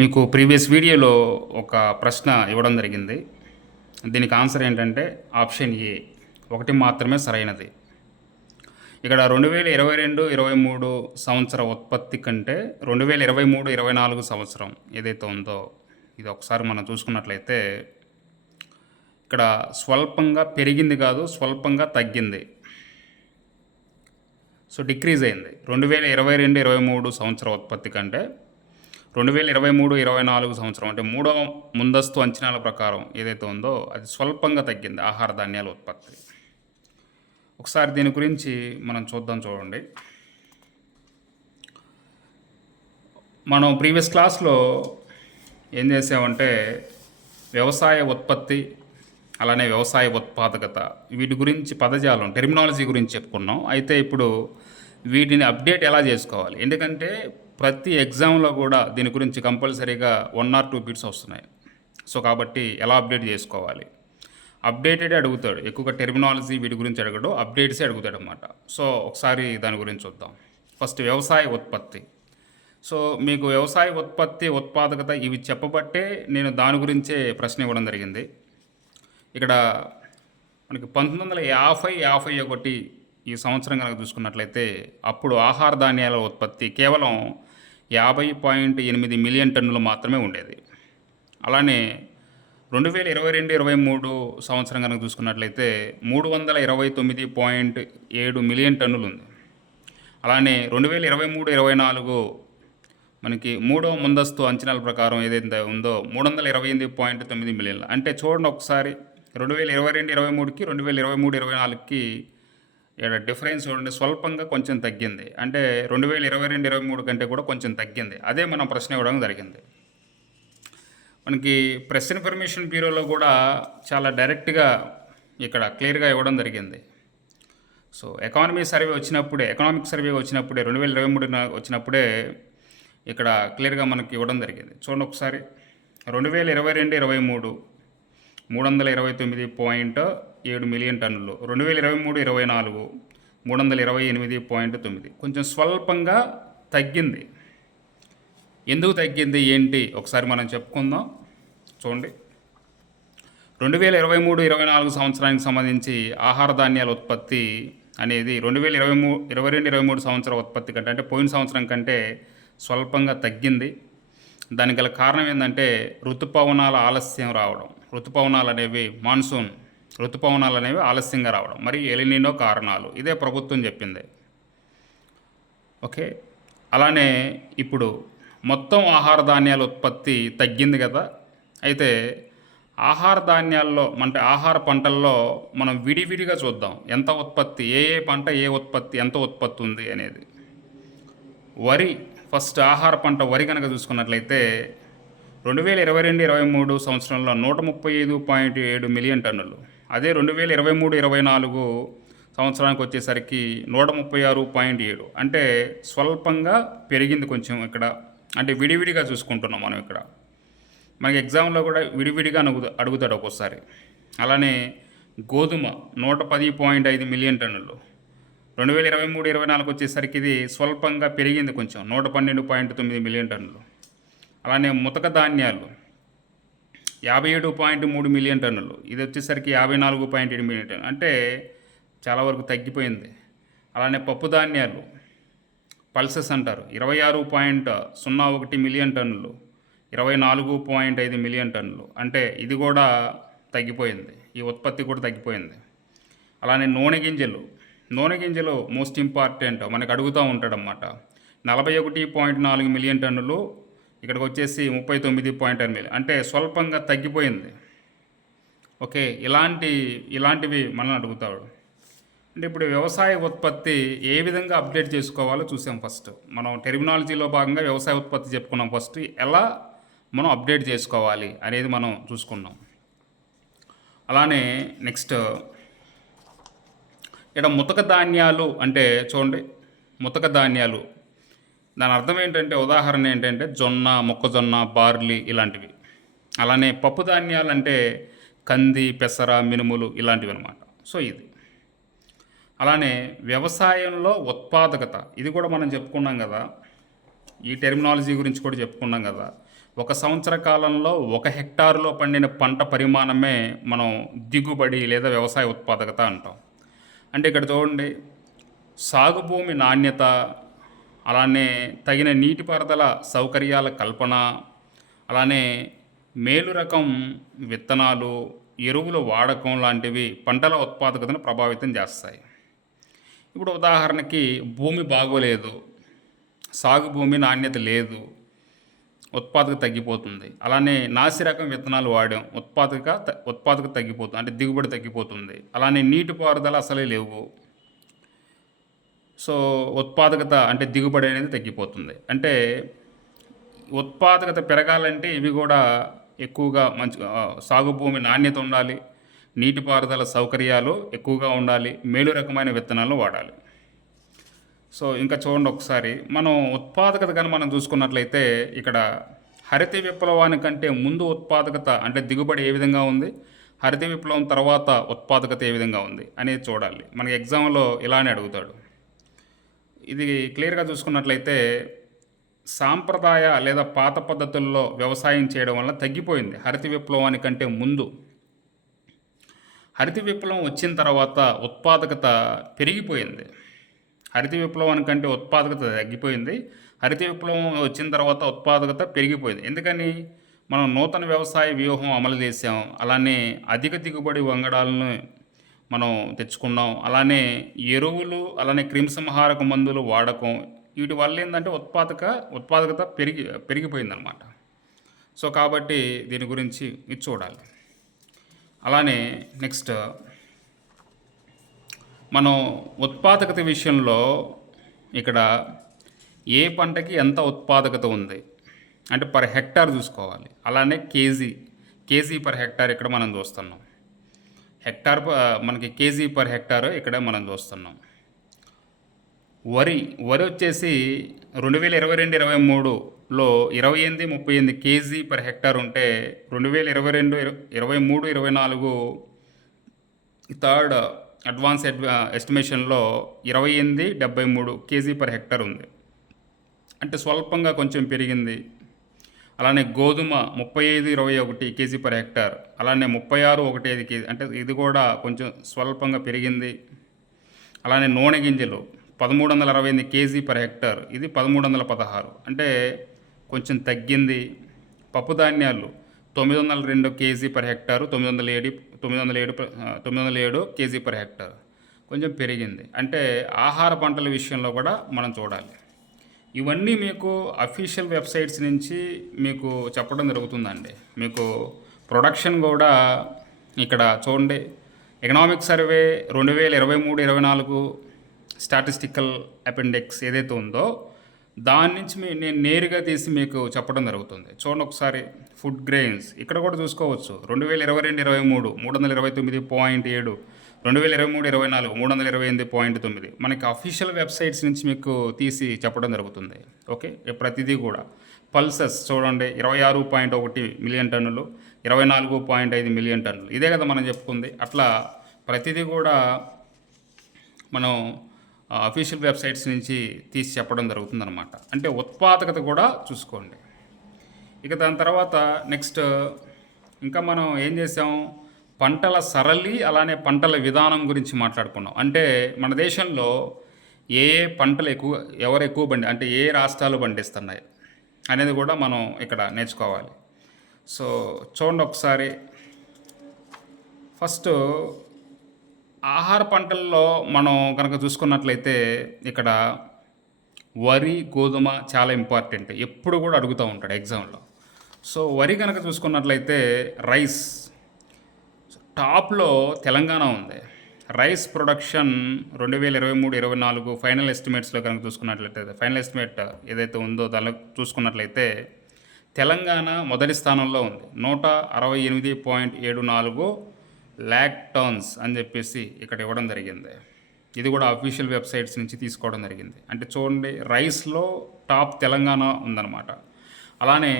మీకు ప్రీవియస్ వీడియోలో ఒక ప్రశ్న ఇవ్వడం జరిగింది. దీనికి ఆన్సర్ ఏంటంటే ఆప్షన్ ఏ ఒకటి మాత్రమే సరైనది. ఇక్కడ 2022, 23 సంవత్సర ఉత్పత్తి కంటే 2023, 24 సంవత్సరం ఏదైతే ఉందో ఇది ఒకసారి మనం చూసుకున్నట్లయితే ఇక్కడ స్వల్పంగా పెరిగింది కాదు, స్వల్పంగా తగ్గింది. సో డిక్రీజ్ అయింది. 2022, 23 సంవత్సర ఉత్పత్తి కంటే 2023, 24 సంవత్సరం అంటే మూడవ ముందస్తు అంచనాల ప్రకారం ఏదైతే ఉందో అది స్వల్పంగా తగ్గింది ఆహార ధాన్యాల ఉత్పత్తి. ఒకసారి దీని గురించి మనం చూడండి. మనం ప్రీవియస్ క్లాస్లో ఏం చేసామంటే వ్యవసాయ ఉత్పత్తి అలానే వ్యవసాయ ఉత్పాదకత వీటి గురించి పదజాలం టెర్మినాలజీ గురించి చెప్పుకున్నాం. అయితే ఇప్పుడు వీటిని అప్డేట్ ఎలా చేసుకోవాలి, ఎందుకంటే ప్రతి ఎగ్జామ్లో కూడా దీని గురించి కంపల్సరీగా 1 or 2 బిట్స్ వస్తున్నాయి. సో కాబట్టి ఎలా అప్డేట్ చేసుకోవాలి, అప్డేటెడ్ అడుగుతాడు, ఎక్కువగా టెర్మినాలజీ వీటి గురించి అడగడు, అప్డేట్సే అడుగుతాడు అన్నమాట. సో ఒకసారి దాని గురించి చూద్దాం. ఫస్ట్ వ్యవసాయ ఉత్పత్తి. సో మీకు వ్యవసాయ ఉత్పత్తి ఉత్పాదకత ఇవి చెప్పబట్టే నేను దాని గురించే ప్రశ్న ఇవ్వడం జరిగింది. ఇక్కడ మనకి 1950-51 ఈ సంవత్సరం కనుక చూసుకున్నట్లయితే అప్పుడు ఆహార ధాన్యాల ఉత్పత్తి కేవలం 50.8 మిలియన్ టన్నులు మాత్రమే ఉండేది. అలానే 2022-23 సంవత్సరం కనుక చూసుకున్నట్లయితే 329.7 మిలియన్ టన్నులు ఉంది. అలానే 2023-24 మనకి మూడో ముందస్తు అంచనాల ప్రకారం ఏదైతే ఉందో 328.9 మిలియన్లు. అంటే చూడండి ఒకసారి 2022-23కి 2023-24కి ఇక్కడ డిఫరెన్స్ చూడండి, స్వల్పంగా కొంచెం తగ్గింది. అంటే 2022-23 కంటే కూడా కొంచెం తగ్గింది. అదే మనం ప్రశ్న ఇవ్వడం జరిగింది. మనకి ప్రెస్ ఇన్ఫర్మేషన్ బ్యూరోలో కూడా చాలా డైరెక్ట్గా ఇక్కడ క్లియర్గా ఇవ్వడం జరిగింది. సో ఎకానమిక్ సర్వే వచ్చినప్పుడే 2023 వచ్చినప్పుడే ఇక్కడ క్లియర్గా మనకి ఇవ్వడం జరిగింది. చూడండి ఒకసారి 2022-23 329.7 మిలియన్ టన్నులు, 2023-24 328.9, కొంచెం స్వల్పంగా తగ్గింది. ఎందుకు తగ్గింది ఏంటి ఒకసారి మనం చెప్పుకుందాం. చూడండి 2023-24 సంవత్సరానికి సంబంధించి ఆహార ధాన్యాల ఉత్పత్తి అనేది 2022-23 సంవత్సర ఉత్పత్తి కంటే అంటే పోయిన సంవత్సరం కంటే స్వల్పంగా తగ్గింది. దానికి గల కారణం ఏంటంటే ఋతుపవనాల ఆలస్యం రావడం. ఋతుపవనాలు అనేవి మాన్సూన్ ఋతుపవనాలు అనేవి ఆలస్యంగా రావడం, మరి ఎలినినో కారణాలు, ఇదే ప్రభుత్వం చెప్పింది. ఓకే, అలానే ఇప్పుడు మొత్తం ఆహార ధాన్యాల ఉత్పత్తి తగ్గింది కదా. అయితే ఆహార ధాన్యాల్లో అంటే ఆహార పంటల్లో మనం విడివిడిగా చూద్దాం ఎంత ఉత్పత్తి, ఏ పంట ఏ ఉత్పత్తి ఎంత ఉత్పత్తి ఉంది అనేది. వరి ఫస్ట్ ఆహార పంట వరి కనుక చూసుకున్నట్లయితే 2022-23 సంవత్సరంలో 135.7 మిలియన్ టన్నులు. అదే 2023-24 సంవత్సరానికి వచ్చేసరికి 136.7, అంటే స్వల్పంగా పెరిగింది కొంచెం. ఇక్కడ అంటే విడివిడిగా చూసుకుంటున్నాం మనం. ఇక్కడ మనకి ఎగ్జామ్లో కూడా విడివిడిగా అడుగుతాడు ఒక్కోసారి. అలానే గోధుమ 110.5 మిలియన్ టన్నులు, 2023-24 వచ్చేసరికి ఇది స్వల్పంగా పెరిగింది కొంచెం, 112.9 మిలియన్ టన్నులు. అలానే ముతక ధాన్యాలు 57.3 మిలియన్ టన్నులు, ఇది వచ్చేసరికి 54.7 మిలియన్ టన్నులు, అంటే చాలా వరకు తగ్గిపోయింది. అలానే పప్పు ధాన్యాలు పల్సెస్ అంటారు 26.01 మిలియన్ టన్నులు, 24.5 మిలియన్ టన్నులు, అంటే ఇది కూడా తగ్గిపోయింది, ఈ ఉత్పత్తి కూడా తగ్గిపోయింది. అలానే నూనె గింజలు మోస్ట్ ఇంపార్టెంట్ మనకు అడుగుతూ ఉంటాడన్నమాట. 41.4 మిలియన్ టన్నులు, ఇక్కడికి వచ్చేసి 39.6 మిలియన్, అంటే స్వల్పంగా తగ్గిపోయింది. ఓకే, ఇలాంటివి మనం అడుగుతాడు. అంటే ఇప్పుడు వ్యవసాయ ఉత్పత్తి ఏ విధంగా అప్డేట్ చేసుకోవాలో చూసాం. ఫస్ట్ మనం టెర్మినాలజీలో భాగంగా వ్యవసాయ ఉత్పత్తి చెప్పుకున్నాం. ఫస్ట్ ఎలా మనం అప్డేట్ చేసుకోవాలి అనేది మనం చూసుకున్నాం. అలానే నెక్స్ట్ ఇక్కడ ముతక ధాన్యాలు అంటే చూడండి, ముతక ధాన్యాలు దాని అర్థం ఏంటంటే, ఉదాహరణ ఏంటంటే జొన్న, మొక్కజొన్న, బార్లీ ఇలాంటివి. అలానే పప్పు ధాన్యాలు అంటే కంది, పెసర, మినుములు ఇలాంటివి అనమాట. సో ఇది అలానే వ్యవసాయంలో ఉత్పాదకత, ఇది కూడా మనం చెప్పుకున్నాం కదా, ఈ టెర్మినాలజీ గురించి కూడా చెప్పుకున్నాం కదా. ఒక సంవత్సర కాలంలో 1 హెక్టారులో పండిన పంట పరిమాణమే మనం దిగుబడి లేదా వ్యవసాయ ఉత్పాదకత అంటాం. అంటే ఇక్కడ చూడండి, సాగు భూమి నాణ్యత, అలానే తగిన నీటిపారుదల సౌకర్యాల కల్పన, అలానే మేలు రకం విత్తనాలు, ఎరువుల వాడకం లాంటివి పంటల ఉత్పాదకతను ప్రభావితం చేస్తాయి. ఇప్పుడు ఉదాహరణకి భూమి బాగోలేదు, సాగు భూమి నాణ్యత లేదు, ఉత్పాదకత తగ్గిపోతుంది. అలానే నాసి రకం విత్తనాలు వాడాం, ఉత్పాదకత తగ్గిపోతుంది, అంటే దిగుబడి తగ్గిపోతుంది. అలానే నీటిపారుదల అసలే లేవు, సో ఉత్పాదకత అంటే దిగుబడి అనేది తగ్గిపోతుంది. అంటే ఉత్పాదకత పెరగాలంటే ఇవి కూడా ఎక్కువగా సాగు భూమి నాణ్యత ఉండాలి, నీటిపారుదల సౌకర్యాలు ఎక్కువగా ఉండాలి, మేలు రకమైన విత్తనాలు వాడాలి. సో ఇంకా చూడండి ఒకసారి, మనం ఉత్పాదకత కానీ మనం చూసుకున్నట్లయితే ఇక్కడ హరిత విప్లవానికంటే ముందు ఉత్పాదకత అంటే దిగుబడి ఏ విధంగా ఉంది, హరిత విప్లవం తర్వాత ఉత్పాదకత ఏ విధంగా ఉంది అనేది చూడాలి. మనకి ఎగ్జామ్లో ఇలానే అడుగుతాడు. ఇది క్లియర్గా చూసుకున్నట్లయితే సాంప్రదాయ లేదా పాత పద్ధతుల్లో వ్యవసాయం చేయడం వల్ల తగ్గిపోయింది హరిత విప్లవానికంటే ముందు. హరిత విప్లవం వచ్చిన తర్వాత ఉత్పాదకత పెరిగిపోయింది. హరిత విప్లవానికంటే ఉత్పాదకత తగ్గిపోయింది, హరిత విప్లవం వచ్చిన తర్వాత ఉత్పాదకత పెరిగిపోయింది. ఎందుకని? మనం నూతన వ్యవసాయ వ్యూహం అమలు చేసాం, అలానే అధిక దిగుబడి వంగడాలను మనం తెచ్చుకున్నాం, అలానే ఎరువులు, అలానే క్రిమిసంహారక మందులు వాడకం, వీటి వల్ల ఏంటంటే ఉత్పాదకత పెరిగిపోయిందనమాట. సో కాబట్టి దీని గురించి ఇది చూడాలి. అలానే నెక్స్ట్ మనం ఉత్పాదకత విషయంలో ఇక్కడ ఏ పంటకి ఎంత ఉత్పాదకత ఉంది అంటే పర్ హెక్టార్ చూసుకోవాలి. అలానే కేజీ పర్ హెక్టార్ ఇక్కడ మనం చూస్తున్నాం. మనకి కేజీ పర్ హెక్టార్ ఇక్కడ మనం చూస్తున్నాం. వరి వచ్చేసి 2022-23లో 28-38 కేజీ పర్ హెక్టార్ ఉంటే 2022-23-24 థర్డ్ అడ్వాన్స్ ఎస్టిమేషన్లో 28-73 కేజీ పర్ హెక్టార్ ఉంది, అంటే స్వల్పంగా కొంచెం పెరిగింది. అలానే గోధుమ 35-21 కేజీ పర్ హెక్టార్, అలానే 36-15 కేజీ, అంటే ఇది కూడా కొంచెం స్వల్పంగా పెరిగింది. అలానే నూనె గింజలు 1368 కేజీ పర్ హెక్టార్, ఇది 1316, అంటే కొంచెం తగ్గింది. పప్పు ధాన్యాలు 902 KG per hectare, 907 KG per hectare, కొంచెం పెరిగింది. అంటే ఆహార పంటల విషయంలో కూడా మనం చూడాలి. ఇవన్నీ మీకు అఫీషియల్ వెబ్సైట్స్ నుంచి మీకు చెప్పడం జరుగుతుందండి. మీకు ప్రొడక్షన్ కూడా ఇక్కడ చూడండి, ఎకనామిక్ సర్వే 2023-24 స్టాటిస్టికల్ అపెండిక్స్ ఏదైతే ఉందో దాని నుంచి నేను నేరుగా తీసి మీకు చెప్పడం జరుగుతుంది. చూడండి ఒకసారి, ఫుడ్ గ్రెయిన్స్ ఇక్కడ కూడా చూసుకోవచ్చు. 2022-23 329.7, 2023-24 328.9 మనకి అఫీషియల్ వెబ్సైట్స్ నుంచి మీకు తీసి చెప్పడం జరుగుతుంది. ఓకే, ప్రతిదీ కూడా. పల్సెస్ చూడండి, 26.1 మిలియన్ టన్నులు, 24.5 మిలియన్ టన్నులు, ఇదే కదా మనం చెప్పుకుంది. అట్లా ప్రతిదీ కూడా మనం అఫీషియల్ వెబ్సైట్స్ నుంచి తీసి చెప్పడం జరుగుతుందన్నమాట. అంటే ఉత్పాదకత కూడా చూసుకోండి. ఇక దాని తర్వాత నెక్స్ట్ ఇంకా మనం ఏం చేసాం, పంటల సరళి అలానే పంటల విధానం గురించి మాట్లాడుకున్నాం. అంటే మన దేశంలో ఏ పంటలు ఎవరు ఎక్కువ అంటే ఏ రాష్ట్రాలు పండిస్తున్నాయి అనేది కూడా మనం ఇక్కడ నేర్చుకోవాలి. సో చూడండి ఒకసారి, ఫస్ట్ ఆహార పంటల్లో మనం కనుక చూసుకున్నట్లయితే ఇక్కడ వరి, గోధుమ చాలా ఇంపార్టెంట్, ఎప్పుడు కూడా అడుగుతూ ఉంటాడు ఎగ్జామ్లో. సో వరి కనుక చూసుకున్నట్లయితే రైస్ టాప్లో తెలంగాణ ఉంది. రైస్ ప్రొడక్షన్ 2023-24 ఫైనల్ ఎస్టిమేట్స్లో కనుక చూసుకున్నట్లయితే, ఫైనల్ ఎస్టిమేట్ ఏదైతే ఉందో దానిలో చూసుకున్నట్లయితే తెలంగాణ మొదటి స్థానంలో ఉంది. 168.74 ల్యాక్ టన్స్ అని చెప్పేసి ఇక్కడ ఇవ్వడం జరిగింది. ఇది కూడా అఫీషియల్ వెబ్సైట్స్ నుంచి తీసుకోవడం జరిగింది. అంటే చూడండి, రైస్లో టాప్ తెలంగాణ ఉందన్నమాట. అలానే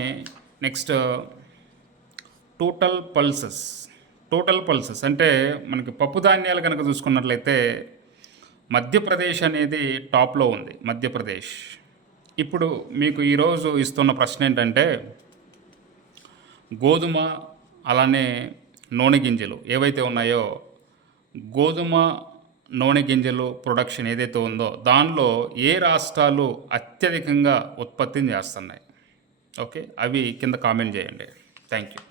నెక్స్ట్ టోటల్ పల్సెస్ అంటే మనకి పప్పు ధాన్యాలు కనుక చూసుకున్నట్లయితే మధ్యప్రదేశ్ అనేది టాప్లో ఉంది. మధ్యప్రదేశ్. ఇప్పుడు మీకు ఈరోజు ఇస్తున్న ప్రశ్న ఏంటంటే, గోధుమ అలానే నూనె గింజలు ఏవైతే ఉన్నాయో గోధుమ నూనె గింజలు ప్రొడక్షన్ ఏదైతే ఉందో దానిలో ఏ రాష్ట్రాలు అత్యధికంగా ఉత్పత్తిని చేస్తున్నాయి? ఓకే, అవి కింద కామెంట్ చేయండి. Thank you.